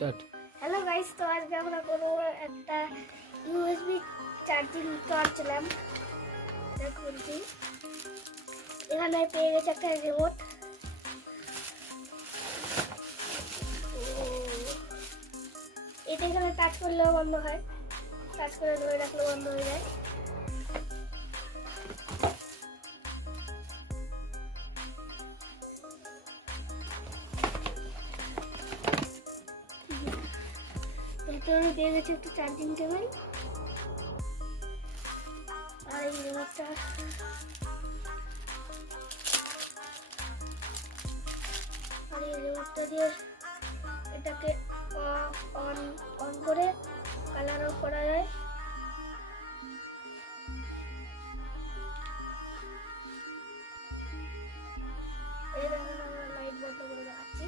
Start. Hello guys, তো আজকে আমরা করবো একটা ইউএসবি চার্জিং টর্চ ল্যাম্প। দেখুন এখানে পেয়ে গেছে একটা রিমোট। এটা এখানে টাচ করলেও বন্ধ হয়, টাচ করে ধরে রাখলেও বন্ধ হয়ে যায়। ভিতরে পেয়ে গেছে একটা চার্জিং কেবল আর এই রিমোটটা। আর এই রিমোটটা দিয়ে এটাকে অন অন করে কালার অফ করা যায়। এই দেখুন আমরা লাইট বন্ধ করে দেখাচ্ছি।